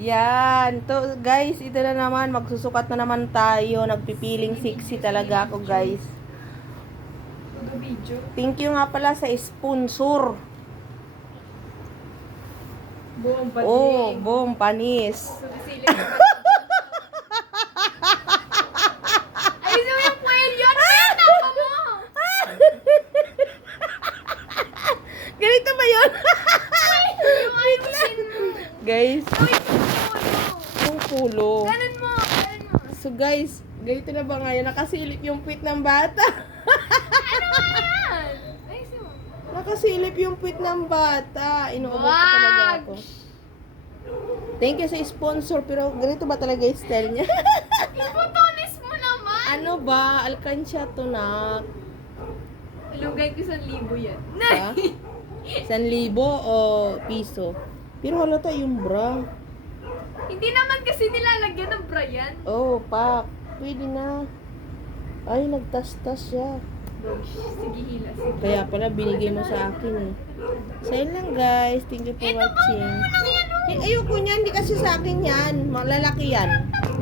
Yan. To, guys, ito na naman. Magsusukat na naman tayo. Nagpipiling sexy talaga ako, guys. Thank you nga pala sa sponsor. Buong pating. Oh, boom, panis. Mo yung quail yun! Ganito ba yun? Guys, yung pulo. Ganun mo, ganun mo. So guys, ganito na ba ngayon? Nakasilip yung puwit ng bata. Ano nga yan? Ayusin mo. Nakasilip yung puwit ng bata. Inuubos ko talaga ako. Thank you sa sponsor, pero ganito ba talaga yung style niya? Iputunis mo naman! ano ba? Alkansya to na. Lugay ko sa libo yan. Ha? San libo o piso? Pero halata yung bra. Hindi naman kasi nilalagyan ng bra yan. Oh, pak. Pwede na. Ay, nagtas-tas siya. Sige, hila. Sige. Kaya pala binigay mo sa akin eh. Yun lang guys. Thank you for watching. Ano yan? Eh, ayoko niyan. Hindi kasi sa akin yan. Malalaki yan.